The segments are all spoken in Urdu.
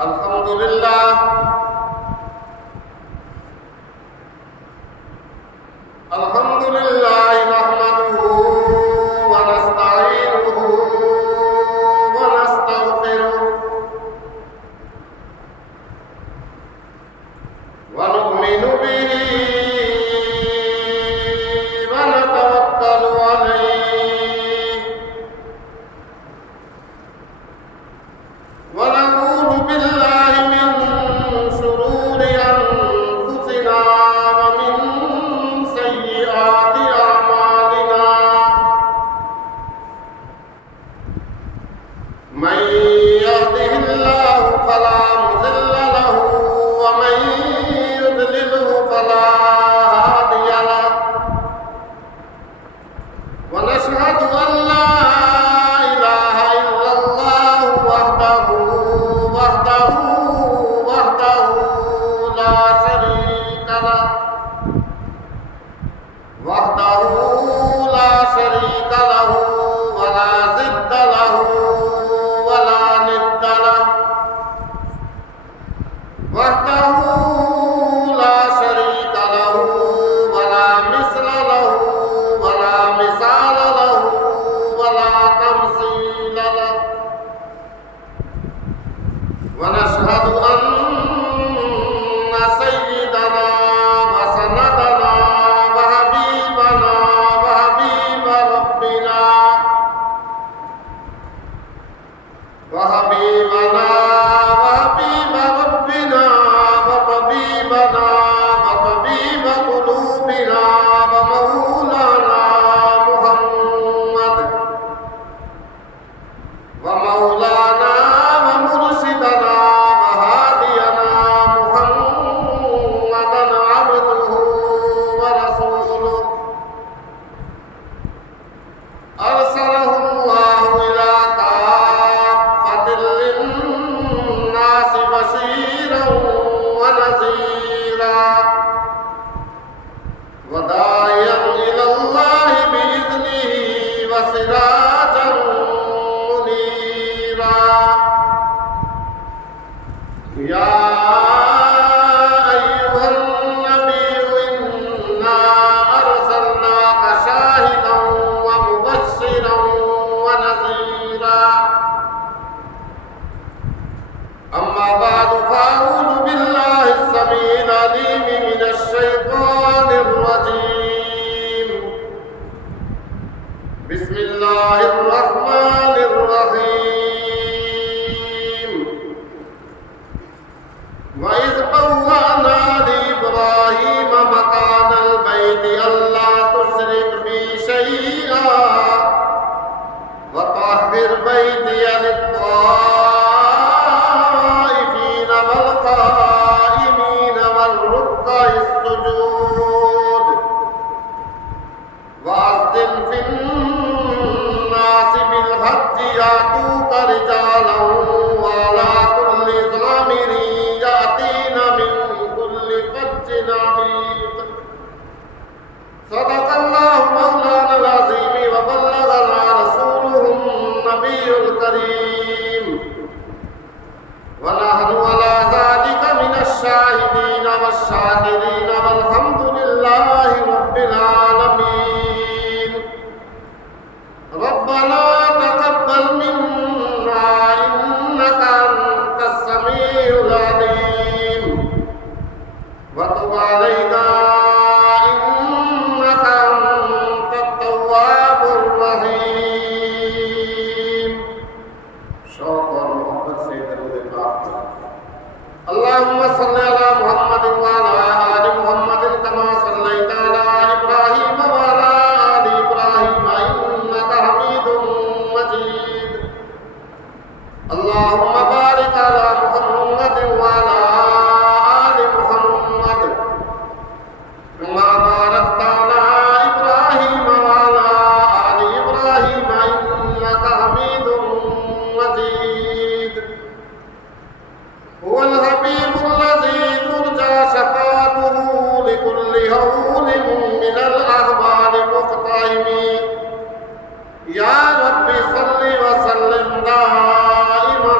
الحمد لله نحمده ونستعينه ونستغفره ونؤمن به ونتوكل عليه ونعوذ بالله من شرور أنفسنا ومن سيئات أعمالنا من يهده الله فلا مضل له ومن يضلله فلا هادي له ونشهد أن لا إله إلا الله وحده لا شريك له ولا ضد له ولا ند له وحده لا شريك له ولا مثل له ولا مثال له ولا تمثيل له ونشهد أن سيدنا وسندنا وحبيبنا وحبيب ربنا وطبيبنا وطبيب قلوبنا ومولانا محمد ومولانا ومرشدنا وهادينا محمدا عبده ورسوله أرسله الله إلى كافة للناس بشيرا ونذيرا وداعيا إلى الله بإذنه وسراجا منيرا يا أيها النبي إنا أرسلناك شاهدا ومبشرا ونذيرا أما بعد فأعوذ بالله السميع العليم من الشيطان الرجيم بسم الله الرحمن الرحيم وإذ بوأنا لإبراهيم مكان البيت ألا تشرك بي شيئا وطهر بيتي للطائفين والقائمين والركع السجود وأذن في الناس بالحج يأتوك رجالا وعلى كل ضامر يأتين من كل فج عميق صدق الله مولانا العظيم وبلغنا رسوله النبي الكريم ونحن على ذلك من الشاهدين والشاكرين والحمد لله رب العالمين ربنا تقبل منا إنك أنت السميع العليم وتب علينا إنك أنت التواب الرحيم شوق اور محبت سے درود پاک اللهم صل على محمد وعلى آل محمد كما صليت على إبراهيم وعلى آل إبراهيم إنك حميد مجيد اللهم بارك على محمد وعلى آل محمد كما باركت على إبراهيم وعلى آل إبراهيم إنك حميد مجيد هو الحبيب الذي ترجى شفاعته لكل هول من الأهوال مقتحم يا رب صل وسلم دائما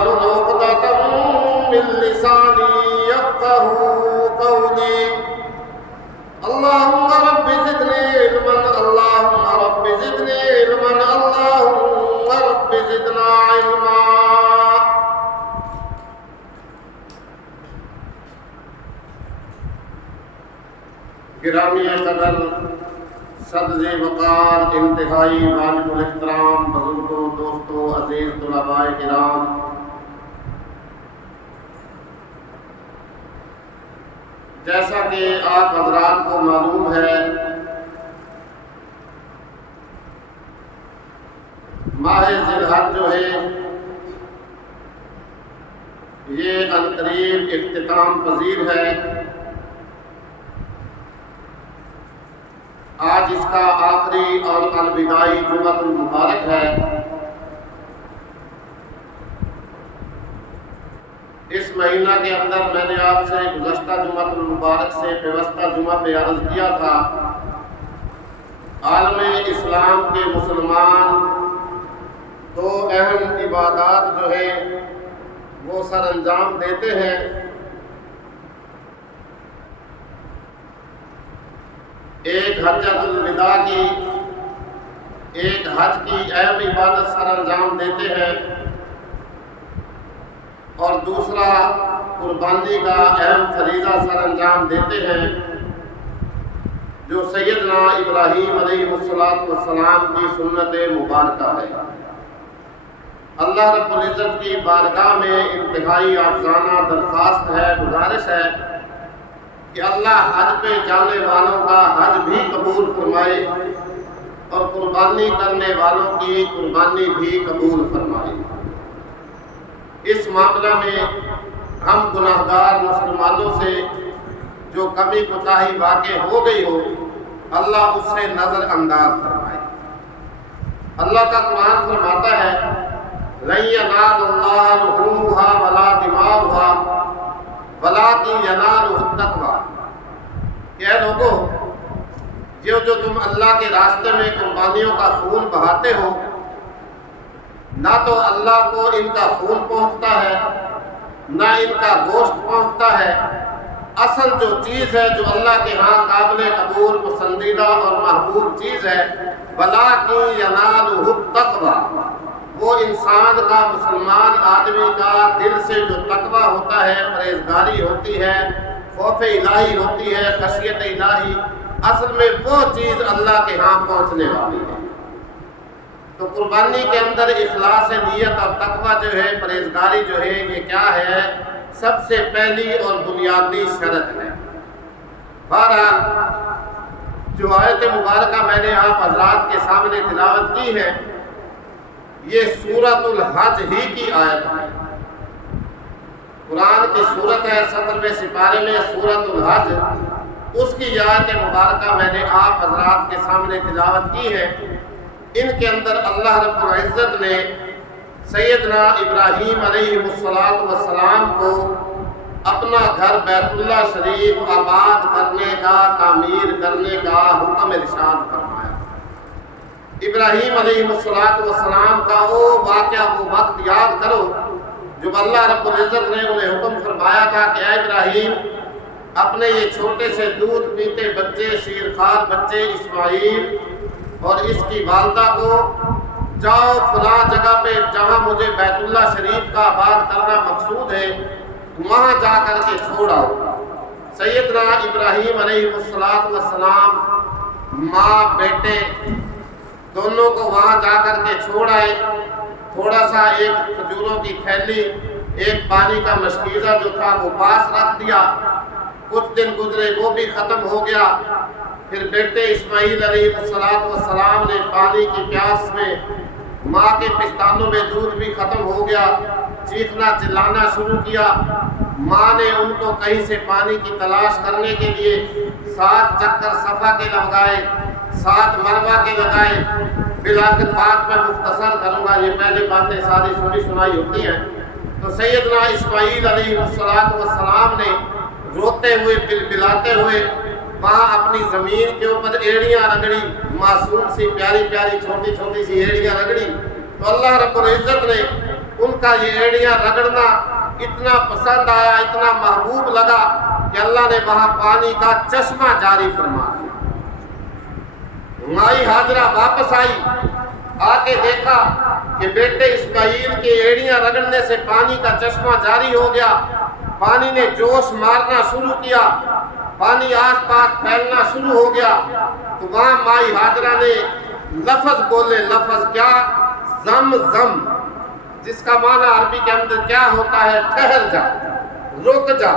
واحلل عقدة من لساني يفقهوا قولي اللهم رب زدني علما اللهم رب زدني علما اللهم رب زدنا علما گرامی قدر صدر وقار انتہائی واجب الاحترام بزرگوں دوستوں عزیز طلباء کرام، جیسا کہ آپ حضرات کو معلوم ہے ماہ ذی الحج جو ہے یہ عنقریب اختتام پذیر ہے۔ آج اس کا آخری اور الوداعی جمعہ المبارک ہے۔ اس مہینہ کے اندر میں نے آپ سے گزشتہ جمعہ المبارک سے پیوستہ جمعہ پہ عرض کیا تھا، عالم اسلام کے مسلمان دو اہم عبادات جو ہے وہ سر انجام دیتے ہیں۔ ایک حجۃ الوداع کی، ایک حج کی اہم عبادت سر انجام دیتے ہیں، اور دوسرا قربانی کا اہم فریضہ سر انجام دیتے ہیں جو سیدنا ابراہیم علیہ السلام کی سنت مبارکہ ہے۔ اللہ رب العزت کی بارگاہ میں انتہائی عاجزانہ درخواست ہے، گزارش ہے کہ اللہ حج پہ جانے والوں کا حج بھی قبول فرمائے اور قربانی کرنے والوں کی قربانی بھی قبول فرمائے۔ اس معاملہ میں ہم گناہگار مسلمانوں سے جو کمی کوتاہی واقع ہو گئی ہو، اللہ اس سے نظر انداز فرمائے۔ اللہ کا قرآن فرماتا ہے لَن يَنَالَ اللَّهَ لُحُومُهَا وَلَا دِمَاؤُهَا وَلَٰكِن يَنَالُهُ التَّقْوَىٰ کہ اے لوگوں، جو تم اللہ کے راستے میں قربانیوں کا خون بہاتے ہو، نہ تو اللہ کو ان کا خون پہنچتا ہے نہ ان کا گوشت پہنچتا ہے۔ اصل جو چیز ہے جو اللہ کے ہاں قابل قبول، پسندیدہ اور محبوب چیز ہے، وَلَٰكِن يَنَالُهُ التَّقْوَىٰ، وہ انسان کا، مسلمان آدمی کا دل سے جو تقویٰ ہوتا ہے، پرہیزگاری ہوتی ہے، خوف الہی ہوتی ہے، خشیت الہی، اصل میں وہ چیز اللہ کے ہاں پہنچنے والی ہے۔ تو قربانی کے اندر اخلاص نیت اور تقویٰ جو ہے، پرہیزگاری جو ہے، یہ کیا ہے؟ سب سے پہلی اور بنیادی شرط ہے۔ بہرحال جو آیت مبارکہ میں نے آپ حضرات کے سامنے تلاوت کی ہے، یہ سورۃ الحج ہی کی آیت ہے۔ قرآن کی سورت ہے، 17ویں سپارے میں سورۃ الحج، اس کی آیت مبارکہ میں نے آپ حضرات کے سامنے تلاوت کی ہے۔ ان کے اندر اللہ رب العزت نے سیدنا ابراہیم علیہ السلام کو اپنا گھر بیت اللہ شریف آباد کرنے کا، تعمیر کرنے کا حکم ارشاد فرمایا۔ ابراہیم علیہ السلام کا وہ واقعہ، وہ وقت یاد کرو جب اللہ رب العزت نے انہیں حکم فرمایا تھا کہ اے ابراہیم، اپنے یہ چھوٹے سے دودھ پیتے بچے، شیرخوار بچے اسماعیل اور اس کی والدہ کو جاؤ فلاں جگہ پہ جہاں مجھے بیت اللہ شریف کا آباد کرنا مقصود ہے، وہاں جا کر کے چھوڑ آؤ۔ سیدنا ابراہیم علیہ السلام ماں بیٹے دونوں کو وہاں جا کر کے چھوڑ آئے۔ تھوڑا سا ایک کھجوروں کی تھیلی، ایک پانی کا مشکیزہ جو تھا وہ پاس رکھ دیا۔ کچھ دن گزرے، وہ بھی ختم ہو گیا۔ پھر بیٹے اسماعیل علیہ السلام نے پانی کی پیاس میں، ماں کے پستانوں میں دودھ بھی ختم ہو گیا، چیخنا چلانا شروع کیا۔ ماں نے ان کو کہیں سے پانی کی تلاش کرنے کے لیے 7 چکر صفا کے لگائے، 7 مروہ کے لگائے۔ بلاخر بات میں مختصر کروں گا، یہ پہلے باتیں ساری سنی سنائی ہوتی ہیں۔ تو سیدنا اسماعیل علیہ السلام نے روتے ہوئے، بلبلاتے ہوئے وہاں اپنی زمین کے اوپر ایڑیاں رگڑی، معصوم سی پیاری پیاری چھوٹی چھوٹی سی ایڑیاں رگڑی۔ تو اللہ رب العزت نے ان کا یہ ایڑیاں رگڑنا اتنا پسند آیا، اتنا محبوب لگا کہ اللہ نے وہاں پانی کا چشمہ جاری فرما دیا۔ مائی ہاجرہ واپس آئی، آ کے دیکھا کہ بیٹے اسماعیل کے ایڑیاں رگڑنے سے پانی کا چشمہ جاری ہو گیا۔ پانی نے جوش مارنا شروع کیا، پانی آس پاس پھیلنا شروع ہو گیا۔ تو وہاں مائی ہاجرہ نے لفظ بولے، لفظ کیا؟ زم زم، جس کا معنی عربی کے اندر کیا ہوتا ہے؟ ٹھہر جا، رک جا۔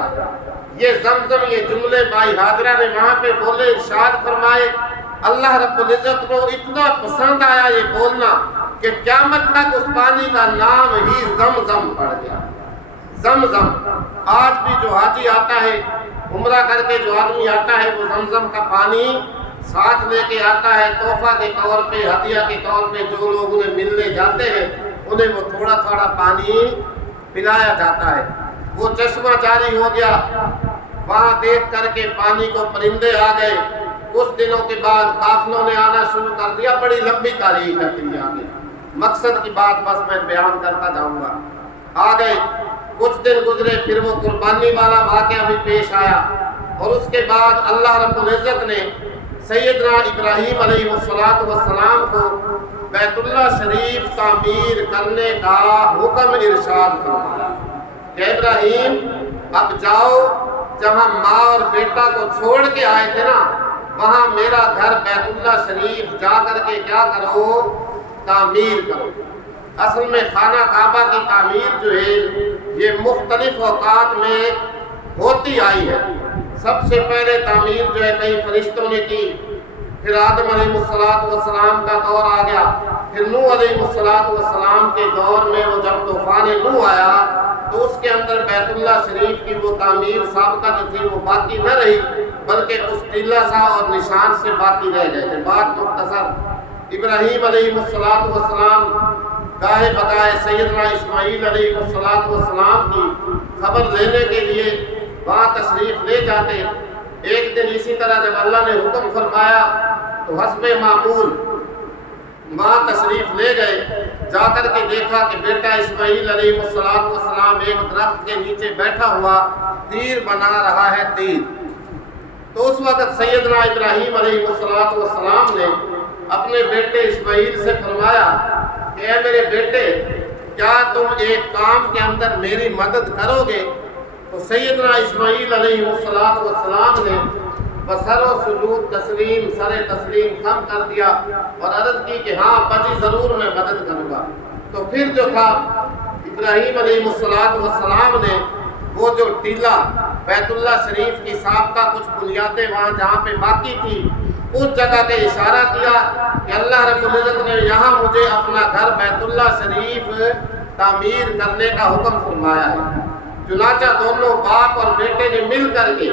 یہ زمزم، یہ جملے مائی ہاجرہ نے وہاں پہ بولے، ارشاد فرمائے اللہ رب العزت کو اتنا پسند آیا یہ بولنا کہ قیامت تک اس پانی کا نام ہی زمزم پڑ گیا، زمزم۔ آج بھی جو حاجی آتا ہے، عمرہ کر کے جو آدمی آتا ہے، وہ زمزم کا پانی ساتھ لے کے آتا ہے، تحفہ کے طور پہ، ہدیہ کے طور پہ۔ جو لوگ انہیں ملنے جاتے ہیں انہیں وہ تھوڑا تھوڑا پانی پلایا جاتا ہے۔ وہ چشمہ جاری ہو گیا، وہاں دیکھ کر کے پانی کو پرندے آ گئے۔ کچھ دنوں کے بعد قافلوں نے آنا شروع کر دیا۔ بڑی لمبی تاریخ ہے پھر یہاں کی، مقصد کی بات بس میں بیان کرتا جاؤں گا۔ آ گئے، کچھ دن گزرے، پھر وہ قربانی والا واقعہ بھی پیش آیا، اور اس کے بعد اللہ رب العزت نے سیدنا ابراہیم علیہ السلام کو بیت اللہ شریف تعمیر کرنے کا حکم ارشاد فرمایا کہ ابراہیم اب جاؤ، جہاں ماں اور بیٹا کو چھوڑ کے آئے تھے نا، وہاں میرا گھر بیت اللہ شریف جا کر کے کیا کرو؟ تعمیر کرو۔ اصل میں خانہ کعبہ کی تعمیر جو ہے یہ مختلف اوقات میں ہوتی آئی ہے۔ سب سے پہلے تعمیر جو ہے کئی فرشتوں نے کی، پھر آدم علیہ السلام کا دور آ گیا، پھر نوح علیہ السلام کے دور میں وہ جب طوفان نوح آیا تو اس کے اندر بیت اللہ شریف کی وہ تعمیر سابقہ جو تھی وہ باقی نہ رہی، بلکہ اس ٹیلا سا اور نشان سے باقی رہ گئے تھے۔ بات مختصر، ابراہیم علیہ السلام گاہے بتائے سیدنا اسماعیل علیہ السلام کی خبر لینے کے لیے وہاں تشریف لے جاتے۔ ایک دن اسی طرح جب اللہ نے حکم فرمایا تو حسب معمول وہاں تشریف لے گئے، جا کر کے دیکھا کہ بیٹا اسماعیل علیہ السلام ایک درخت کے نیچے بیٹھا ہوا تیر بنا رہا ہے، تیر۔ تو اس وقت سیدنا ابراہیم علیہ السلام نے اپنے بیٹے اسماعیل سے فرمایا کہ اے میرے بیٹے، کیا تم ایک کام کے اندر میری مدد کرو گے؟ تو سیدنا اسماعیل علیہ السلام نے بسر و سجود تسلیم، سر تسلیم خم کر دیا اور عرض کی کہ ہاں بجی ضرور میں مدد کروں گا۔ تو پھر جو تھا ابراہیم علیہ السلام نے وہ جو ٹیلا بیت اللہ شریف کی سابقہ کچھ بنیادیں وہاں جہاں پہ باقی تھی اس جگہ پہ اشارہ کیا کہ اللہ رب العزت نے یہاں مجھے اپنا گھر بیت اللہ شریف تعمیر کرنے کا حکم فرمایا ہے۔ چنانچہ دونوں باپ اور بیٹے نے مل کر کے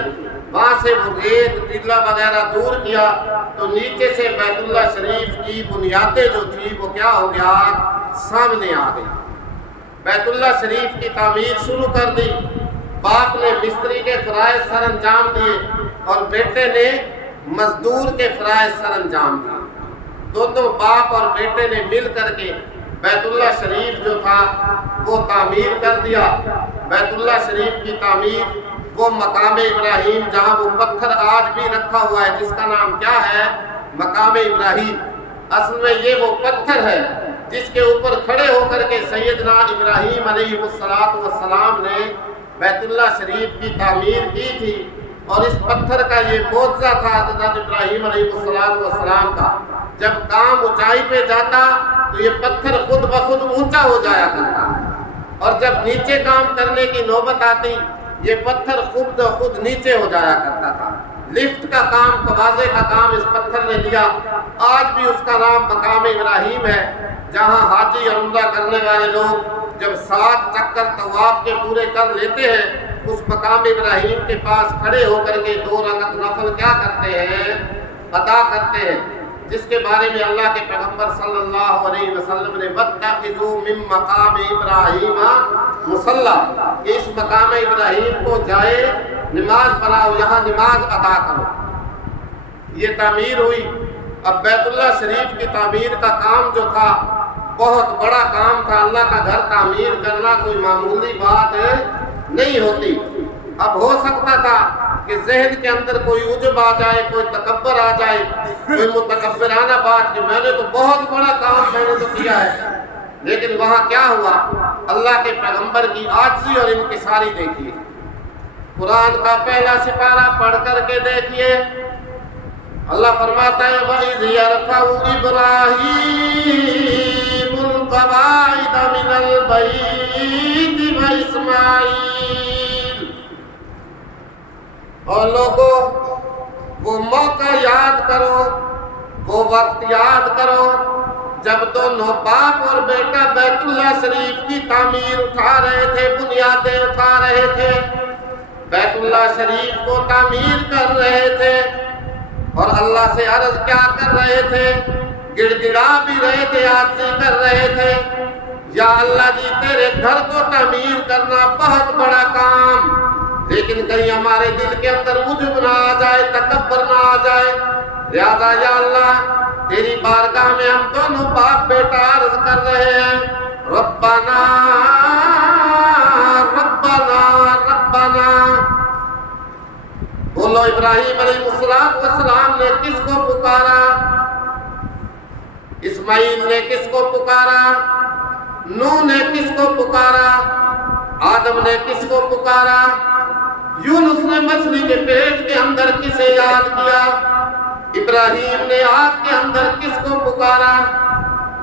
وہاں سے وہ ریت ٹیلا وغیرہ دور کیا تو نیچے سے بیت اللہ شریف کی بنیادیں جو تھی وہ کیا ہو گیا؟ سامنے آ گئی۔ بیت اللہ شریف کی تعمیر شروع کر دی۔ باپ نے مستری کے فرائض سر انجام دیے اور بیٹے نے مزدور کے فرائض سر انجام دیے۔ دونوں باپ اور بیٹے نے مل کر کے بیت اللہ شریف جو تھا وہ تعمیر کر دیا۔ بیت اللہ شریف کی تعمیر، وہ مقام ابراہیم جہاں وہ پتھر آج بھی رکھا ہوا ہے جس کا نام کیا ہے؟ مقام ابراہیم۔ اصل میں یہ وہ پتھر ہے جس کے اوپر کھڑے ہو کر کے سیدنا ابراہیم علیہ السلام نے بیت اللہ شریف کی تعمیر کی تھی، اور اس پتھر کا یہ معجزہ تھا حضرت ابراہیم علیہ السلام کا۔ جب کام اونچائی پہ جاتا تو یہ پتھر خود بخود اونچا ہو جایا کرتا، اور جب نیچے کام کرنے کی نوبت آتی یہ پتھر خود بخود نیچے ہو جایا کرتا تھا۔ لفٹ کا کام، توازے کا کام اس پتھر نے لیا۔ آج بھی اس کا نام مقام ابراہیم ہے، جہاں حاجی اور عمرہ کرنے والے لوگ جب 7 چکر طواف کے پورے کر لیتے ہیں اس مقام ابراہیم کے پاس کھڑے ہو کر کے 2 رکعت نفل کیا کرتے ہیں؟ ادا کرتے ہیں، جس کے بارے میں اللہ کے پیغمبر صلی اللہ علیہ وسلم نے وَاتَّخِذُوا مِن مَّقَامِ إِبْرَاهِيمَ مُصَلًّى، کہ اس مقام ابراہیم کو جائے نماز بناؤ، یہاں نماز ادا کرو۔ یہ تعمیر ہوئی۔ اب بیت اللہ شریف کی تعمیر کا کام جو تھا بہت بڑا کام تھا، اللہ کا گھر تعمیر کرنا کوئی معمولی بات نہیں ہوتی۔ اب ہو سکتا تھا کہ ذہن کے اندر کوئی عجب آ جائے، کوئی تکبر آ جائے، کوئی متکبرانہ بات کہ میں نے تو بہت بڑا کام میں نے تو کیا ہے، لیکن وہاں کیا ہوا؟ اللہ کے پیغمبر کی عاجزی اور انکساری دیکھیے۔ قرآن کا پہلا سپارہ پڑھ کر کے دیکھیے، اللہ فرماتا ہے وَإِذْ يَرْفَعُ إِبْرَاهِيمُ الْقَوَاعِدَ مِنَ الْبَيْتِ وَإِسْمَاعِيلُ۔ اور لوگوں وہ موقع یاد کرو، وہ وقت یاد کرو جب دونوں باپ اور بیٹا بیت اللہ شریف کی تعمیر اٹھا رہے تھے، بنیادیں اٹھا رہے تھے، بیت اللہ شریف کو تعمیر کر رہے تھے، اور اللہ سے عرض کیا کر رہے تھے؟ گڑ گڑا بھی رہے تھے، عاجزی کر رہے تھے، یا اللہ جی تیرے گھر کو تعمیر کرنا بہت بڑا کام، لیکن کہیں ہمارے دل کے اندر عجب نہ آ جائے، تکبر نہ آ جائے، لہذا یا اللہ تیری بارگاہ میں ہم دونوں باپ بیٹا عرض کر رہے ہیں، ربنا ربنا ربنا۔ بولو ابراہیم علیہ السلام نے کس کو پکارا؟ اسماعیل نے کس کو پکارا؟ نوح نے کس کو پکارا؟ آدم نے کس کو پکارا؟ یونس نے مچھلی کے پیٹ کے اندر کسے یاد کیا؟ ابراہیم نے آگ کے اندر کس کو پکارا؟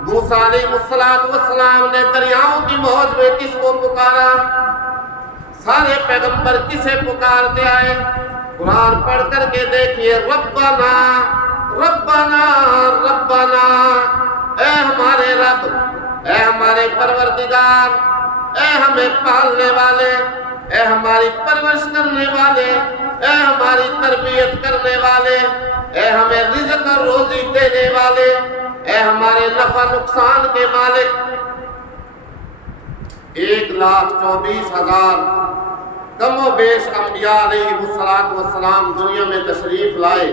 موسیٰ علیہ السلام نے دریاؤں کی موج میں کس کو پکارا؟ سارے پیغمبر کسے پکارتے آئے؟ قرآن پڑھ کر کے دیکھیے، ربنا ربنا ربنا، اے ہمارے رب، اے ہمارے پروردگار، اے ہمیں پالنے والے، اے ہماری پرورش کرنے والے، اے ہماری تربیت کرنے والے، اے ہمیں رزق اور روزی دینے والے، اے ہمارے نفع نقصان کے مالک۔ 1,24,000 کم و بیش انبیاء علیہ السلام دنیا میں تشریف لائے،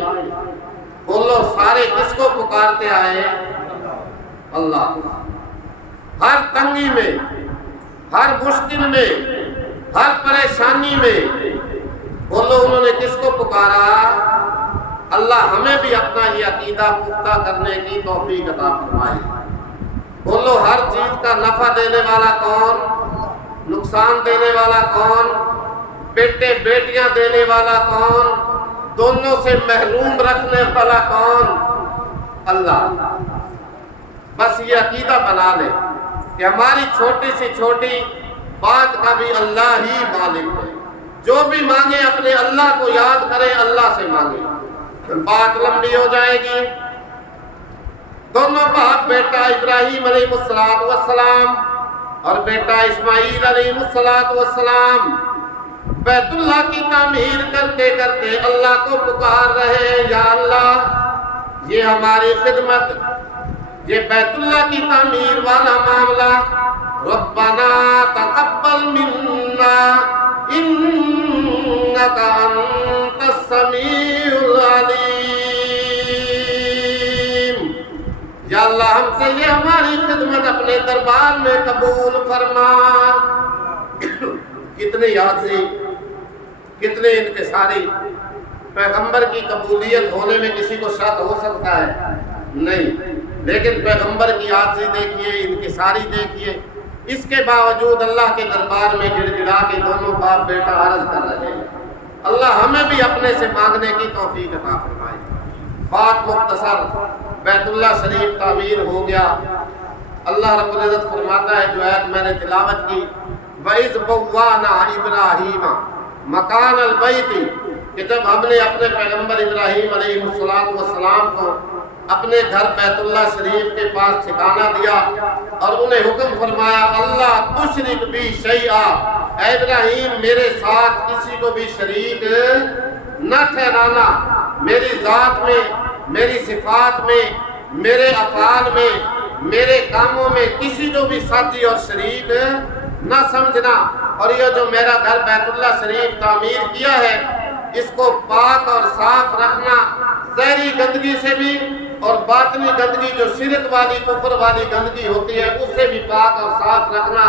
بولو سارے کس کو پکارتے آئے؟ اللہ۔ ہر تنگی میں، ہر مشکل میں، ہر پریشانی میں، بولو انہوں نے کس کو پکارا؟ اللہ ہمیں بھی اپنا یہ عقیدہ پختہ کرنے کی توفیق عطا فرمائے۔ بولو ہر چیز کا نفع دینے والا کون؟ نقصان دینے والا کون؟ بیٹے بیٹیاں دینے والا کون؟ دونوں سے محروم رکھنے والا کون؟ اللہ۔ بس یہ عقیدہ بنا لے کہ ہماری چھوٹی سے چھوٹی بات کا بھی اللہ ہی مالک ہے، جو بھی مانگے اپنے اللہ کو یاد کرے، اللہ سے مانگے، بات لمبی ہو جائے گی۔ دونوں باپ بیٹا ابراہیم علیہ السلام اور بیٹا اسماعیل علیہ السلام بیت اللہ کی تعمیر کرتے کرتے اللہ کو پکار رہے ہیں، یا اللہ یہ ہماری خدمت، یہ بیت اللہ کی تعمیر والا معاملہ، ربنا تقبل منا انک انت السمیع العلیم۔ یا اللہ ہم سے یہ ہماری خدمت اپنے دربار میں قبول فرما۔ کتنی عاجزی، کتنے انکساری۔ پیغمبر کی قبولیت ہونے میں کسی کو شک ہو سکتا ہے؟ نہیں، لیکن پیغمبر کی عاجزی دیکھیے، انکساری دیکھیے، اس کے باوجود اللہ کے دربار میں گڑ گڑا کے دونوں باپ بیٹا عرض کر رہے ہیں۔ اللہ ہمیں بھی اپنے سے مانگنے کی توفیق عطا فرمائے۔ بات مختصر، بیت اللہ شریف تعمیر ہو گیا۔ اللہ رب العزت فرماتا ہے، جو آیت میں نے تلاوت کی، وَإِذْ بَوَّأْنَا إِبْرَاهِيمَ مَكَانَ الْبَيْتِ، کہ جب ہم نے اپنے پیغمبر ابراہیم علیہ السلام کو اپنے گھر بیت اللہ شریف کے پاس ٹھکانہ دیا اور انہیں حکم فرمایا، اللہ تشرک بی شیئا، اے ابراہیم میرے ساتھ کسی کو بھی شریک نہ ٹھہرانا، میری ذات میں، میری صفات میں، میرے افعال میں، میرے کاموں میں کسی کو بھی ساتھی اور شریک نہ سمجھنا، اور یہ جو میرا گھر بیت اللہ شریف تعمیر کیا ہے اس کو پاک اور صاف رکھنا، زہری گندگی سے بھی اور باطنی گندگی جو شرک والی کفر والی گندگی ہوتی ہے اس سے بھی پاک اور صاف رکھنا،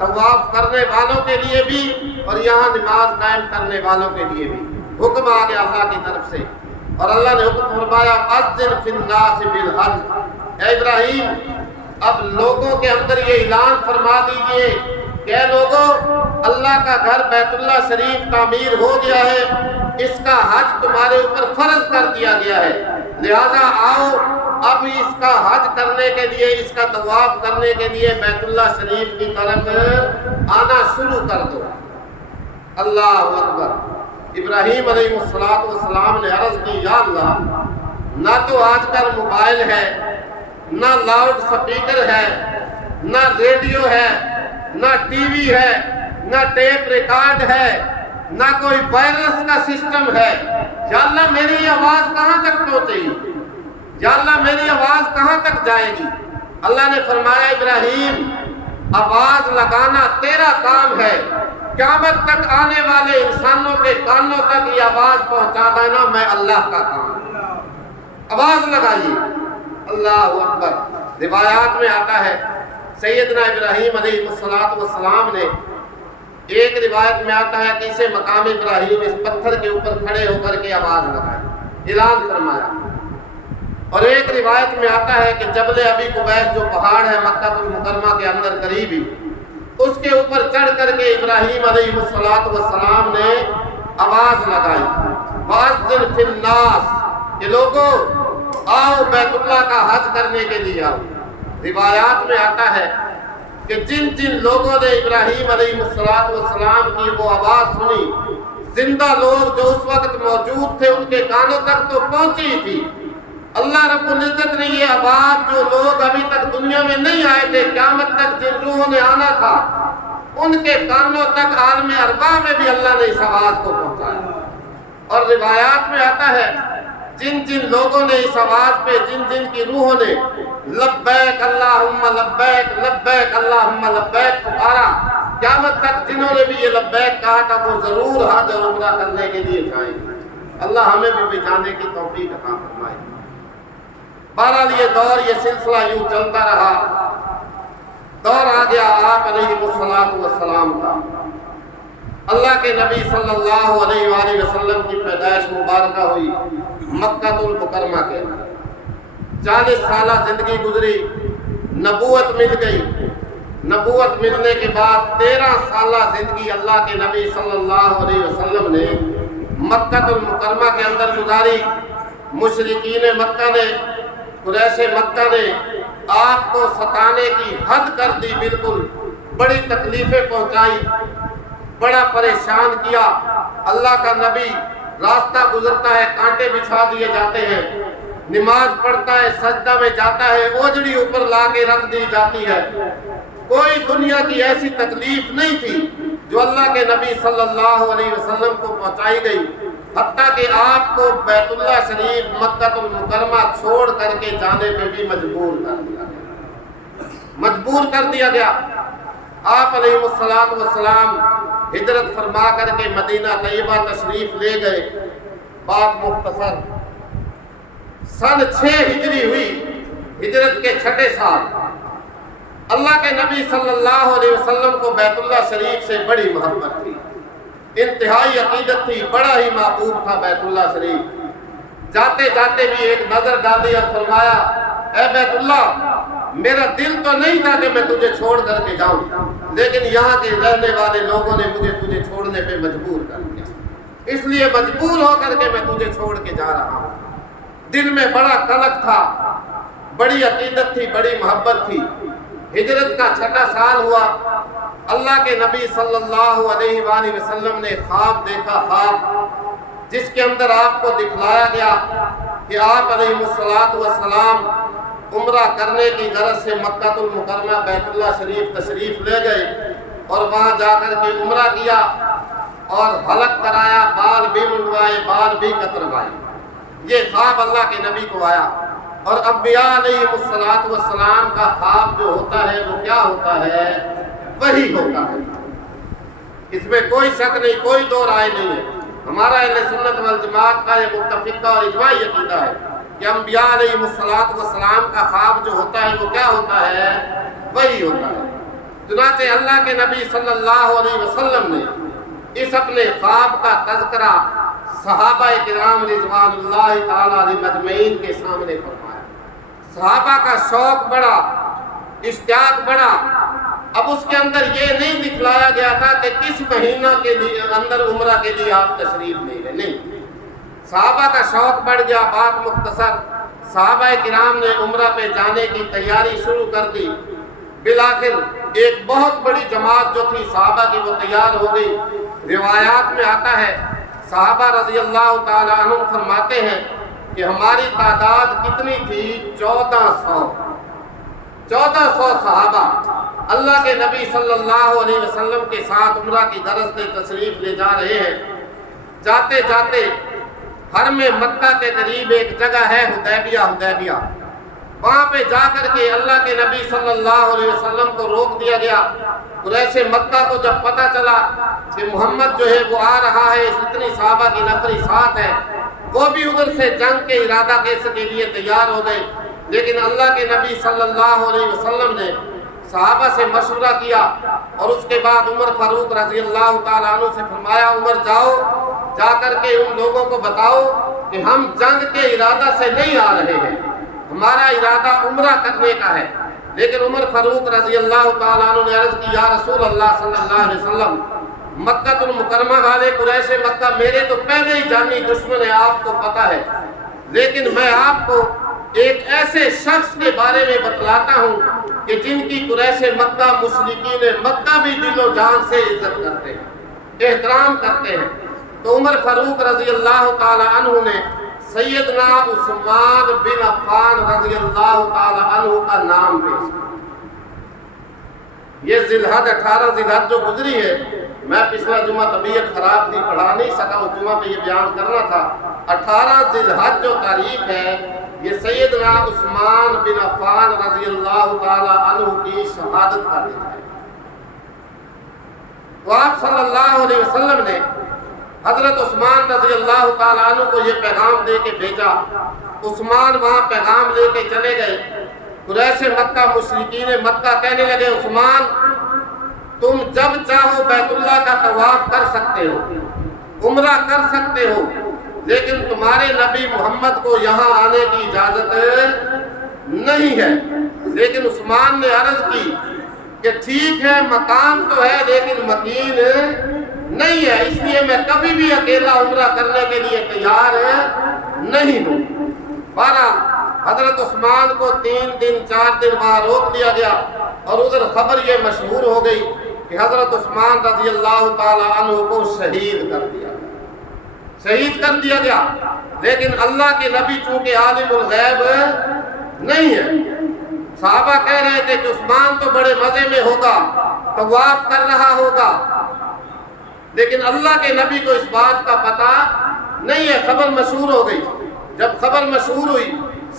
طواف کرنے والوں کے لیے بھی اور یہاں نماز قائم کرنے والوں کے لیے بھی حکم آ گیا اللہ کی طرف سے۔ اور اللہ نے حکم فرمایا اذن فی الناس بالحج، اے ابراہیم اب لوگوں کے اندر یہ اعلان فرما دیجئے کہ اے لوگوں، اللہ کا گھر بیت اللہ شریف تعمیر ہو گیا ہے، اس کا حج تمہارے اوپر فرض کر دیا گیا ہے، لہذا آؤ اب اس کا حج کرنے کے لیے، اس کا طواف کرنے کے لیے بیت اللہ شریف کی طرف آنا شروع کر دو۔ اللہ اکبر۔ ابراہیم علیہ السلام نے عرض کی یا اللہ، نہ تو آج کل موبائل ہے، نہ لاؤڈ سپیکر ہے، نہ ریڈیو ہے، نہ ٹی وی ہے، نہ ٹیپ ریکارڈ ہے، نہ کوئی وائرس کا سسٹم ہے، یا اللہ میری آواز کہاں تک پہنچے گی؟ یا اللہ میری آواز کہاں تک جائے گی؟ اللہ نے فرمایا ابراہیم آواز لگانا تیرا کام ہے، قیامت تک آنے والے انسانوں کے کانوں تک یہ آواز پہنچا دینا میں اللہ کا کام ہے۔ آواز لگائیے۔ اللہ اکبر۔ روایات میں آتا ہے سیدنا ابراہیم علیہ السلام نے، ایک روایت میں آتا ہے کہ اسے مقام ابراہیم اس پتھر کے اوپر کھڑے ہو کر کے آواز لگائی، اعلان فرمایا۔ اور ایک روایت میں آتا ہے کہ جبل ابی قبیس جو پہاڑ ہے مکہ المکرمہ کے اندر قریب ہی، اس کے اوپر چڑھ کر کے ابراہیم علیہ السلام نے آواز لگائی، وَأَذِّنْ فِي النَّاسِ، کہ لوگوں آؤ بیت اللہ کا حج کرنے کے لیے آؤ۔ روایات میں آتا ہے کہ جن جن لوگوں نے ابراہیم علیہ السلام کی وہ آواز سنی، زندہ لوگ جو اس وقت موجود تھے ان کے کانوں تک تو پہنچی تھی۔ اللہ رب العزت نے یہ آواز جو لوگ ابھی تک دنیا میں نہیں آئے تھے، قیامت تک جن روحوں نے آنا تھا ان کے کانوں تک عالم ارواح میں بھی اللہ نے اس آواز کو پہنچایا۔ اور روایات میں آتا ہے جن جن لوگوں نے اس آواز پہ، جن جن کی روحوں نے لبیک اللہم لبیک لبیک اللہم لبیک پکارا، قیامت تک جنہوں نے بھی یہ لبیک کہا تھا وہ ضرور حج اور عمرہ کرنے کے لیے جائیں گے۔ اللہ ہمیں بھی جانے کی توفیق عطا فرمائے۔ بہرحال یہ دور، یہ سلسلہ یوں چلتا رہا، دور آ گیا آپ علیہ السلام کا۔ اللہ کے نبی صلی اللہ علیہ وآلہ وسلم کی پیدائش مبارکہ ہوئی مکہ المکرمہ کے اندر، 40 سالہ زندگی گزری، نبوت مل گئی۔ نبوت ملنے کے بعد 13 سالہ زندگی اللہ کے نبی صلی اللہ علیہ وسلم نے مکہ المکرمہ کے اندر گزاری۔ مشرکین مکہ نے، قریش مکہ نے آپ کو ستانے کی حد کر دی، بالکل بڑی تکلیفیں پہنچائی، بڑا پریشان کیا۔ اللہ کا نبی راستہ گزرتا ہے کانٹے بچھا دیے جاتے ہیں، نماز پڑھتا ہے سجدہ میں جاتا ہے اوجڑی اوپر لا کے رکھ دی جاتی ہے۔ کوئی دنیا کی ایسی تکلیف نہیں تھی جو اللہ کے نبی صلی اللہ علیہ وسلم کو پہنچائی گئی، حتیٰ کہ آپ کو بیت اللہ شریف مکہ المکرمہ چھوڑ کر کے جانے پہ بھی مجبور کر دیا گیا۔ آپ علیہ السلام ہجرت فرما کر کے مدینہ طیبہ تشریف لے گئے۔ بات مختصر، سن 6 ہجری ہوئی، ہجرت کے 6 سال، اللہ کے نبی صلی اللہ علیہ وسلم کو بیت اللہ شریف سے بڑی محبت تھی، انتہائی عقیدت تھی، بڑا ہی محبوب تھا بیت اللہ شریف۔ جاتے جاتے بھی ایک نظر ڈالی اور فرمایا اے بیت اللہ، میرا دل تو نہیں تھا کہ میں تجھے چھوڑ کر کے جاؤں، لیکن یہاں کے رہنے والے لوگوں نے مجھے تجھے چھوڑنے پہ مجبور کر دیا، اس لیے مجبور ہو کر کے میں تجھے چھوڑ کے جا رہا ہوں۔ دل میں بڑا قلق تھا، بڑی عقیدت تھی، بڑی محبت تھی۔ ہجرت کا 6 سال ہوا، اللہ کے نبی صلی اللہ علیہ وآلہ وسلم نے خواب دیکھا، خواب جس کے اندر آپ کو دکھلایا گیا کہ آپ علیہ السلام عمرہ کرنے کی غرض سے مکہ المکرمہ بیت اللہ شریف تشریف لے گئے اور وہاں جا کر کے عمرہ کیا اور حلق کرایا، بال بھی منڈوائے، بال بھی کتروائے۔ یہ خواب اللہ کے نبی کو آیا۔ اور انبیاء علیہ السلام کا خواب جو ہوتا ہے وہ کیا ہوتا ہے؟ وہی ہوتا ہے، اس میں کوئی شک نہیں، کوئی دو رائے نہیں ہے۔ ہمارا اہل سنت والجماعت کا یہ متفقہ اور اجماعی عقیدہ ہے کہ انبیاء علیہم کا خواب جو ہوتا ہے وہ کیا ہوتا ہے؟ وہی ہوتا ہے۔ چنانچہ اللہ کے نبی صلی اللہ علیہ وسلم نے اس اپنے خواب کا تذکرہ صحابہ کرام رضوان اللہ تعالی علیہم اجمعین کے سامنے فرمایا۔ صحابہ کا شوق بڑا، اشتیاق بڑا۔ اب اس کے اندر یہ نہیں دکھلایا گیا تھا کہ کس مہینہ کے لیے اندر عمرہ کے لیے آپ تشریف لے رہے، نہیں، صحابہ کا شوق بڑھ گیا۔ بات مختصر، صحابہ کرام نے عمرہ پہ جانے کی تیاری شروع کر دی۔ بالآخر ایک بہت بڑی جماعت جو تھی صحابہ کی وہ تیار ہو گئی۔ روایات میں آتا ہے، صحابہ رضی اللہ تعالی عنہ فرماتے ہیں کہ ہماری تعداد کتنی تھی؟ 1400 صحابہ اللہ کے نبی صلی اللہ علیہ وسلم کے ساتھ عمرہ کی غرض سے تشریف لے جا رہے ہیں۔ جاتے جاتے حرم مکہ کے قریب ایک جگہ ہے حدیبیہ، وہاں پہ جا کر کے اللہ کے نبی صلی اللہ علیہ وسلم کو روک دیا گیا۔ قریش مکہ کو جب پتہ چلا کہ محمد جو ہے وہ آ رہا ہے، اتنی صحابہ کی نفری ساتھ ہے، وہ بھی ادھر سے جنگ کے ارادہ کے لیے تیار ہو گئے۔ لیکن اللہ کے نبی صلی اللہ علیہ وسلم نے صحابہ سے مشورہ کیا اور اس کے بعد عمر فاروق رضی اللہ تعالیٰ عنہ سے فرمایا، عمر جاؤ، جا کر کے ان لوگوں کو بتاؤ کہ ہم جنگ کے ارادہ سے نہیں آ رہے ہیں، ہمارا ارادہ عمرہ کرنے کا ہے۔ لیکن عمر فاروق رضی اللہ تعالیٰ عنہ نے عرض کی، یا رسول اللہ صلی اللہ علیہ وسلم، مکہ المکرمہ والے قریش مکہ میرے تو پہلے ہی جانی دشمن ہے، آپ کو پتہ ہے، لیکن میں آپ کو ایک ایسے شخص کے بارے میں بتلاتا ہوں کہ جن کی قریش مکہ مشرکین مکہ بھی دل و جان سے عزت کرتے ہیں، احترام کرتے ہیں۔ تو عمر فاروق رضی اللہ تعالی عنہ نے سیدنا عثمان بن عفان رضی اللہ تعالی عنہ کا نام پیش کیا۔ یہ ذی الحج 18 ذی الحج جو گزری ہے، میں پچھلا جمعہ طبیعت خراب تھی، پڑھا نہیں سکا، اس جمعہ پہ یہ بیان کرنا تھا۔ 18 ذی الحج جو تاریخ ہے، یہ سیدنا عثمان بن عفان رضی اللہ تعالی عنہ کی شہادت کا دن ہے۔ تو آپ صلی اللہ علیہ وسلم نے حضرت عثمان رضی اللہ تعالی عنہ کو یہ پیغام دے کے بھیجا۔ عثمان وہاں پیغام لے کے چلے گئے۔ قریش مکہ مشرکین مکہ کہنے لگے، عثمان تم جب چاہو بیت اللہ کا طواف کر سکتے ہو، عمرہ کر سکتے ہو، لیکن تمہارے نبی محمد کو یہاں آنے کی اجازت نہیں ہے۔ لیکن عثمان نے عرض کی کہ ٹھیک ہے، مکان تو ہے لیکن مکین نہیں ہے، اس لیے میں کبھی بھی اکیلا عمرہ کرنے کے لیے تیار نہیں ہوں۔ بہرحال حضرت عثمان کو 3 دن 4 دن وہاں روک دیا گیا، اور ادھر خبر یہ مشہور ہو گئی کہ حضرت عثمان رضی اللہ تعالی عنہ کو شہید کر دیا گیا۔ لیکن اللہ کے نبی چونکہ عالم الغیب نہیں ہے، صحابہ کہہ رہے تھے کہ عثمان تو بڑے مزے میں ہوگا، طواف کر رہا ہوگا، لیکن اللہ کے نبی کو اس بات کا پتہ نہیں ہے۔ خبر مشہور ہو گئی۔ جب خبر مشہور ہوئی،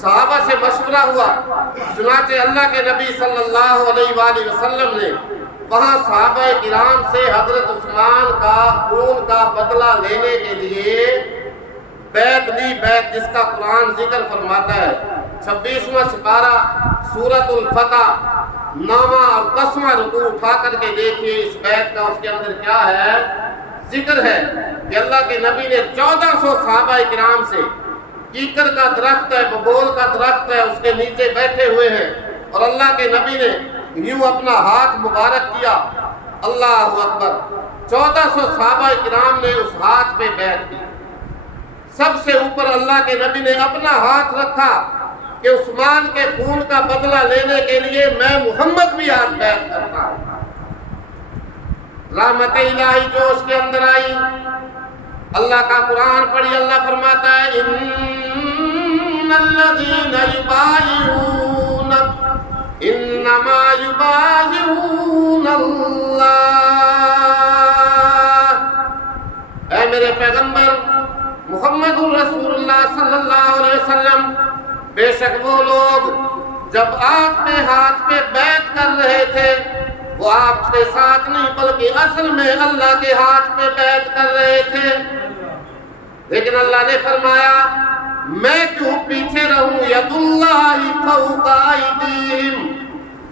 صحابہ سے مشورہ ہوا، چنانچہ اللہ کے نبی صلی اللہ علیہ وآلہ وسلم نے وہاں صحابہ کرام سے حضرت عثمان کا خون کا بدلہ لینے کے لیے بیعت لی، بیعت جس کا قرآن ذکر فرماتا ہے۔ 26واں سپارہ سورۃ الفتح 9واں اور 10واں رکوع اٹھا کر کے دیکھیے اس بیعت کا، اس کے اندر کیا ہے، ذکر ہے کہ اللہ کے نبی نے 1400 صحابہ کرام سے، کیکر کا درخت ہے، ببول کا درخت ہے، اس کے نیچے بیٹھے ہوئے ہیں، اور اللہ کے نبی نے یوں اپنا ہاتھ مبارک کیا، اللہ اکبر، 1400 صحابہ کرام نے اس ہاتھ پہ بیعت کی۔ سب سے اوپر اللہ کے نبی نے اپنا ہاتھ رکھا کہ عثمان کے خون کا بدلہ لینے کے لیے میں محمد بھی آج بیعت کرتا ہوں۔ رحمت الہی جوش کے اندر آئی، اللہ کا قرآن پڑھی، اللہ فرماتا ہے ان الذین یبایعونک انما یبایعون اللہ۔ اے میرے پیغمبر محمد الرسول اللہ صلی اللہ علیہ وسلم، بے شک وہ لوگ جب آپ کے ہاتھ پہ بیعت کر رہے تھے، وہ آپ کے ساتھ نہیں بلکہ اصل میں اللہ کے ہاتھ پہ بیعت کر رہے تھے۔ لیکن اللہ نے فرمایا میں کیوں پیچھے رہوں؟ یداللہ فوق ایدیہم،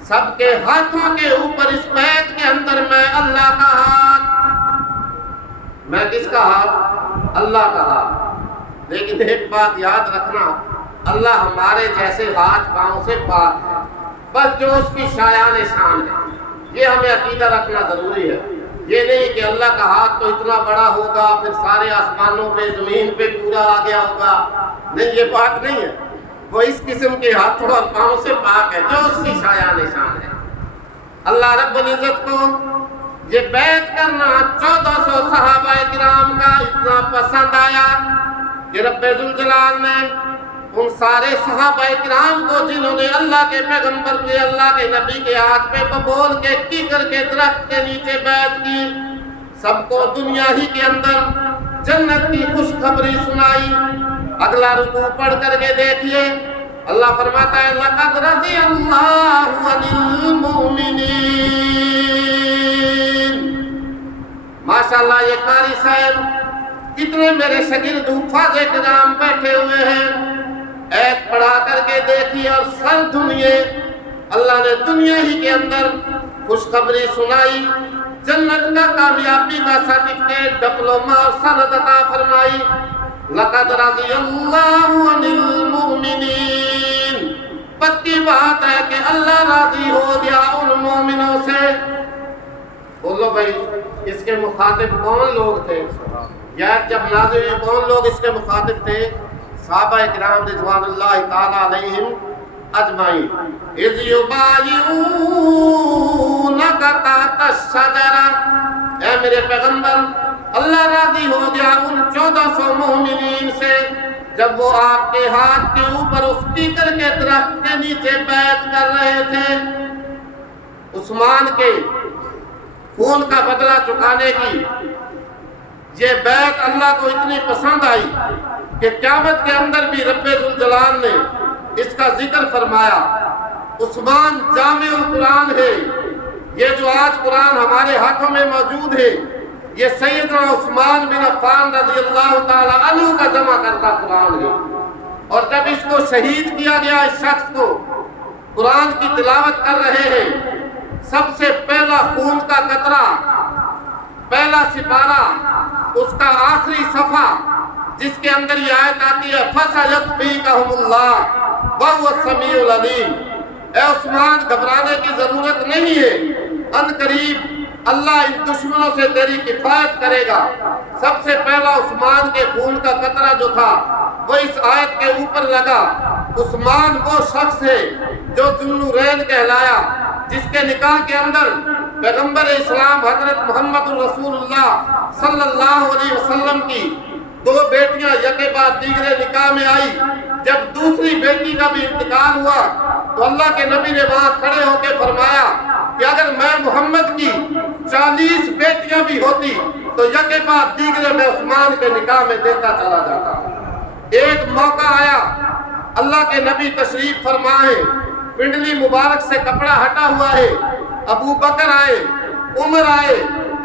سب کے ہاتھوں کے اوپر اس بیت کے اندر میں اللہ کا ہاتھ، میں کس کا ہاتھ؟ اللہ کا ہاتھ۔ لیکن ایک بات یاد رکھنا، اللہ ہمارے جیسے ہاتھ پاؤں سے پاک ہے، بس جو اس کی شایان شان ہے، یہ ہمیں عقیدہ رکھنا ضروری ہے۔ یہ نہیں کہ اللہ کا ہاتھ تو اتنا بڑا ہوگا پھر سارے آسمانوں پہ زمین پہ پورا آ گیا ہوگا، نہیں، یہ بات نہیں ہے۔ وہ اس قسم کے ہاتھوں اور پاؤں سے پاک ہے جو اس کی شایان شان ہے۔ اللہ رب العزت کو یہ بیعت کرنا 1400 صحابہ کرام کا اتنا پسند آیا کہ رب ذوالجلال نے ان سارے صحابہ کرام کو جنہوں نے اللہ کے پیغمبر کے، اللہ کے نبی کے ہاتھ پہ ببول کے کیکر کے درخت کے نیچے بیعت کی، سب کو دنیا ہی کے اندر جنت کی خوشخبری سنائی۔ اگلا رکوع پڑھ کر کے دیکھیے، اللہ فرماتا ہے لَقَدْ رَضِيَ اللَّهُ عَنِ الْمُؤْمِنِينَ۔ ماشاءاللہ یہ قاری صاحب کتنے میرے شاگرد حفاظ کرام بیٹھے ہوئے ہیں، ایک پڑھا کر کے دیکھیے اور سر دھنیے۔ اللہ نے دنیا ہی کے اندر خوشخبری سنائی، جنت کا کامیابی کا سرٹیفکیٹ، ڈپلوما اور سند عطا فرمائی۔ لَقَدْ رَضِيَ اللَّهُ عَنِ الْمُؤْمِنِينَ، پکی بات ہے کہ اللہ راضی ہو گیا ان مومنوں سے۔ بولو بھائی، اس کے مخاطب کون لوگ تھے؟ یا جب نازل ہوئی کون لوگ اس کے مخاطب تھے؟ صحابہ کرام رضوان اللہ تعالی علیہم اجمعین۔ اذ یبایعونک تحت الشجرہ، اے میرے پیغمبر، اللہ راضی ہو گیا ان 1400 مومنین سے جب وہ آپ کے ہاتھ کے اوپر اس کیکر کے درخت کے نیچے بیعت کر رہے تھے۔ عثمان کے خون کا بدلہ چکانے کی یہ بیعت اللہ کو اتنی پسند آئی کہ قیامت کے اندر بھی رب ذوالجلال نے اس کا ذکر فرمایا۔ عثمان جامع القرآن ہے، یہ جو آج قرآن ہمارے ہاتھوں میں موجود ہے، یہ سیدنا عثمان بن عفان رضی اللہ تعالی عنہ کا جمع کرتا قرآن ہے۔ اور جب اس کو شہید کیا گیا، اس شخص کو قرآن کی تلاوت کر رہے ہیں، سب سے پہلا خون کا قطرہ، پہلا سپارہ، اس کا آخری صفحہ جس کے اندر یہ آیت آتی ہے فَسَيَكْفِيكَهُمُ اللَّهُ وَهُوَ السَّمِيعُ الْعَلِيمُ، اے عثمان گھبرانے کی ضرورت نہیں ہے، ان قریب اللہ ان دشمنوں سے تیری کفایت کرے گا۔ سب سے پہلا عثمان کے خون کا قطرہ جو تھا وہ اس آیت کے اوپر لگا۔ عثمان وہ شخص ہے جو ذوالنورین کہلایا، جس کے نکاح کے اندر پیغمبر اسلام حضرت محمد رسول اللہ صلی اللہ علیہ وسلم کی 2 بیٹیاں یکے بعد دیگرے نکاح میں آئی۔ جب دوسری بیٹی کا بھی انتقال ہوا تو اللہ کے نبی نے وہاں کھڑے ہو کے فرمایا کہ اگر میں محمد کی 40 بیٹیاں بھی ہوتی تو یکے بعد دیگرے میں عثمان کے نکاح میں دیتا چلا جاتا۔ ایک موقع آیا، اللہ کے نبی تشریف فرمائے، پنڈلی مبارک سے کپڑا ہٹا ہوا ہے، ابو بکر آئے، عمر آئے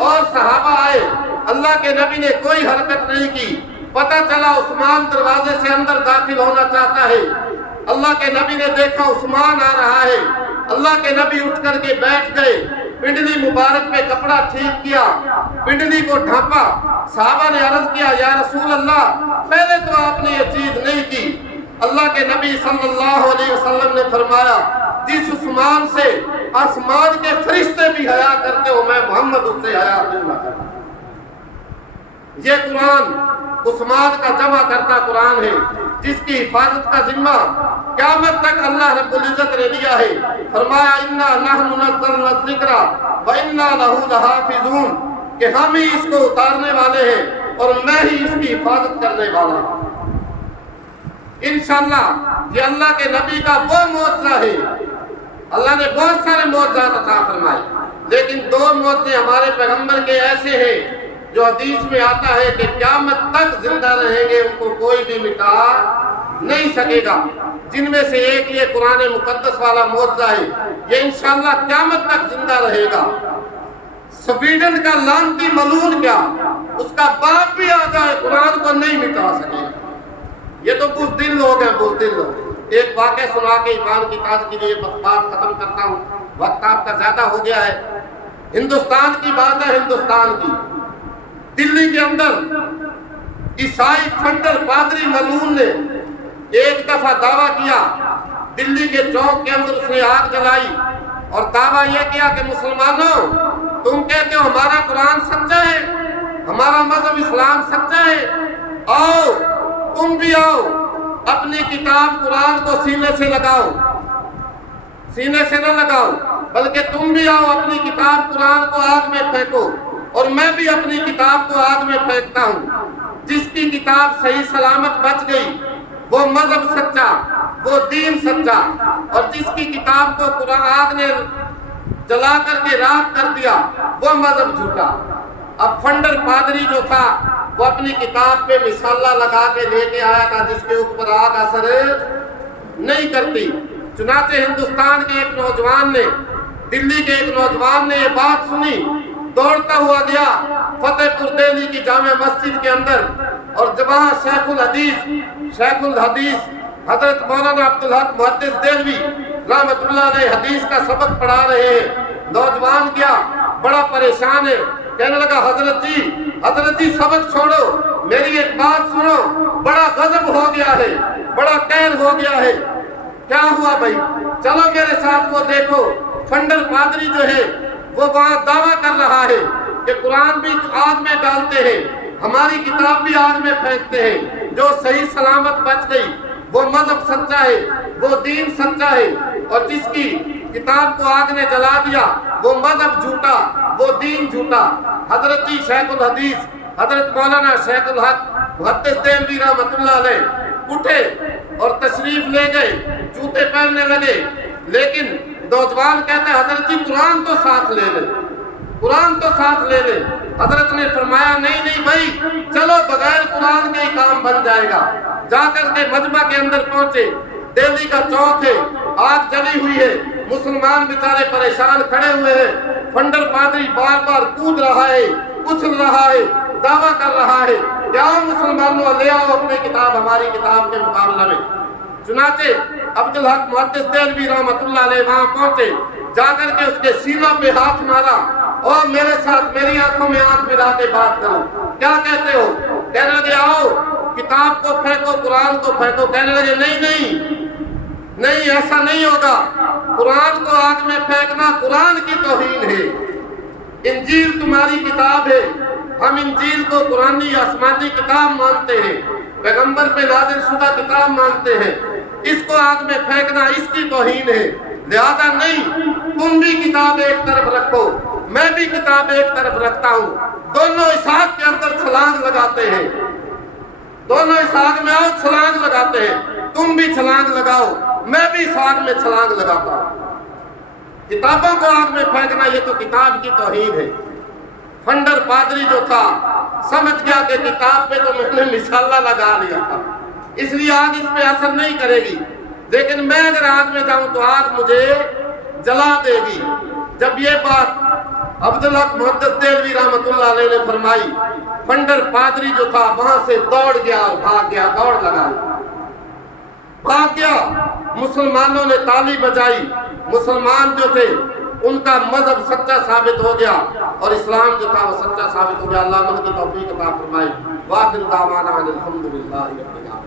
اور صحابہ آئے، اللہ کے نبی نے کوئی حرکت نہیں کی۔ پتہ چلا عثمان دروازے سے اندر داخل ہونا چاہتا ہے۔ اللہ کے نبی نے دیکھا عثمان آ رہا ہے، اللہ کے نبی اٹھ کر کے بیٹھ گئے، پنڈلی مبارک پہ کپڑا ٹھیک کیا، پنڈلی کو ڈھانپا۔ صحابہ نے عرض کیا یا رسول اللہ، پہلے تو آپ نے یہ چیز نہیں کی۔ اللہ کے نبی صلی اللہ علیہ وسلم نے فرمایا جس عثمان سے آسمان کے فرشتے بھی حیا کرتے ہو، میں محمد اس سے حیا کیوں نہ کرتا۔ یہ قرآن عثمان کا جمع کرتا قرآن ہے، جس کی حفاظت کا ذمہ قیامت تک اللہ رب العزت نے لیا ہے۔ فرمایا اِنَّا نَحْنُ نَزَّلْنَا الذِّكْرَ وَإِنَّا لَهُ لَحَافِظُونَ، کہ ہم ہی اس کو اتارنے والے ہیں اور میں ہی اس کی حفاظت کرنے والا ہوں۔ انشاءاللہ یہ اللہ کے نبی کا وہ معجزہ ہے۔ اللہ نے بہت سارے معجزات عطا فرمائے، لیکن 2 معجزے ہمارے پیغمبر کے ایسے ہیں جو حدیث میں آتا ہے کہ قیامت تک زندہ رہیں گے، ان کو کوئی بھی مٹا نہیں سکے گا۔ جن میں سے ایک یہ قرآن مقدس والا معجزہ ہے، یہ انشاءاللہ قیامت تک زندہ رہے گا۔ سویڈن کا لانتی ملون کیا، اس کا باپ بھی آ جائے قرآن کو نہیں مٹا سکے گا۔ یہ تو بزدل لوگ ہیں، بزدل لوگ۔ ایک واقعہ سنا کے ایمان کی تازگی کے لیے بات ختم کرتا ہوں، وقت آپ کا زیادہ ہو گیا ہے۔ ہندوستان کی بات ہے، ہندوستان کی۔ دلی کے اندر عیسائی فنڈر پادری ملعون نے ایک دفعہ دعویٰ کیا، دلی کے چوک کے اندر اس نے آگ جلائی اور دعویٰ یہ کیا کہ مسلمانوں، تم کہتے ہو ہمارا قرآن سچا ہے، ہمارا مذہب اسلام سچا ہے، آؤ تم بھی آؤ، اپنی کتاب قرآن کو سینے سے لگاؤ، سینے سے نہ لگاؤ بلکہ تم بھی آؤ، اپنی کتاب قرآن کو آگ میں پھینکو، اور میں بھی اپنی کتاب کو آگ میں پھینکتا ہوں۔ جس کی کتاب صحیح سلامت بچ گئی وہ مذہب سچا، وہ دین سچا، اور جس کی کتاب کو قرآن آگ نے جلا کر کے راکھ کر دیا وہ مذہب جھوٹا۔ اب فنڈر پادری جو تھا وہ اپنی کتاب پہ مصالحہ لگا کے لے کے آیا تھا جس کے اوپر آگ اثر نہیں کرتی۔ چنانچہ ہندوستان کے ایک نوجوان نے، دلی کے ایک نوجوان نے یہ بات سنی، دوڑتا ہوا گیا فتح پور دہلی کی جامع مسجد کے اندر، اور جہاں شیخ الحدیث حضرت مولانا عبدالحق محدث دہلوی رحمت اللہ علیہ حدیث کا سبق پڑھا رہے ہیں۔ نوجوان گیا بڑا پریشان ہے، کہنے لگا حضرت جی سبق چھوڑو، میری ایک بات سنو، بڑا غضب ہو گیا ہے، بڑا قہر ہو گیا ہے۔ کیا ہوا بھائی؟ چلو میرے ساتھ وہ دیکھو۔ فنڈر پادری جو ہے وہ وہاں دعویٰ کر رہا ہے کہ قرآن بھی آگ میں ڈالتے ہیں، ہماری کتاب بھی آگ میں پھینکتے ہیں، جو صحیح سلامت بچ گئی وہ مذہب سچا ہے، وہ دین سچا ہے، اور جس کی کتاب کو آگ نے جلا دیا وہ مذہب جھوٹا، وہ دین جھوٹا۔ حضرت شیخ الحدیث حضرت مولانا شیخ الحق محدث دہلوی رحمت اللہ علیہ اٹھے اور تشریف لے گئے، جوتے پہننے لگے، لیکن نوجوان کہتا ہے حضرت جی قرآن تو ساتھ لے لیں، قرآن تو ساتھ لے لیں۔ حضرت نے فرمایا نہیں بھائی، چلو بغیر قرآن کے ہی کام بن جائے گا۔ جا کر کے مجمع کے اندر پہنچے، دہلی کا چوک ہے، آگ جلی ہوئی ہے، مسلمان بیچارے پریشان کھڑے ہوئے ہیں، فنڈر پادری بار بار کود رہا ہے، اچھل رہا ہے، دعویٰ کر رہا ہے کہ آؤ مسلمانوں لے آؤ اپنی کتاب ہماری کتاب کے مقابلہ میں۔ چنانچہ عبدالحق محدث دہلوی رحمت اللہ علیہ وہاں پہنچے، جا کر کے اس کے سینہ پہ ہاتھ مارا، اور میرے ساتھ میری آنکھوں میں آنکھ ملا کے بات کرو، کیا کہتے ہو؟ کہنے لگے آؤ کتاب کو پھینکو، قرآن کو پھینکو۔ کہنے لگے نہیں ایسا نہیں ہوگا، قرآن کو آگ میں پھینکنا قرآن کی توہین ہے، انجیل تمہاری کتاب ہے، ہم انجیل کو قرآنی آسمانی کتاب مانتے ہیں، پیغمبر پہ نازل شدہ کتاب مانتے ہیں، اس کو آگ میں پھینکنا اس کی توہین ہے، لہذا نہیں، تم بھی کتاب ایک طرف رکھو، میں بھی کتاب ایک طرف رکھتا ہوں، دونوں اس آگ کے اندر چھلانگ لگاتے ہیں، دونوں اس آگ میں آؤ چھلانگ لگاتے ہیں، تم بھی چھلانگ لگاؤ، میں بھی اس آگ میں چھلانگ لگاتا ہوں۔ کتابوں کو آگ میں پھینکنا یہ تو کتاب کی توہین ہے۔ فنڈر پادری جو تھا سمجھ گیا کہ کتاب پہ تو میں نے مصالحہ لگا لیا تھا، اس لیے آگ اس پہ اثر نہیں کرے گی، لیکن میں اگر آگ میں جاؤں تو آگ مجھے جلا دے گی۔ جب یہ بات عبدالحق محدث دہلوی رحمت اللہ علیہ نے فرمائی، فنڈر پادری جو تھا وہاں سے دوڑ گیا اور بھاگ گیا، دوڑ لگائی، بھاگ گیا۔ مسلمانوں نے تالی بجائی، مسلمان جو تھے ان کا مذہب سچا ثابت ہو گیا اور اسلام جو تھا وہ سچا ثابت ہو گیا۔ اللہ عمل کی توفیق عطا فرمائے۔ وآخر دعوانا الحمدللہ رب العالمین۔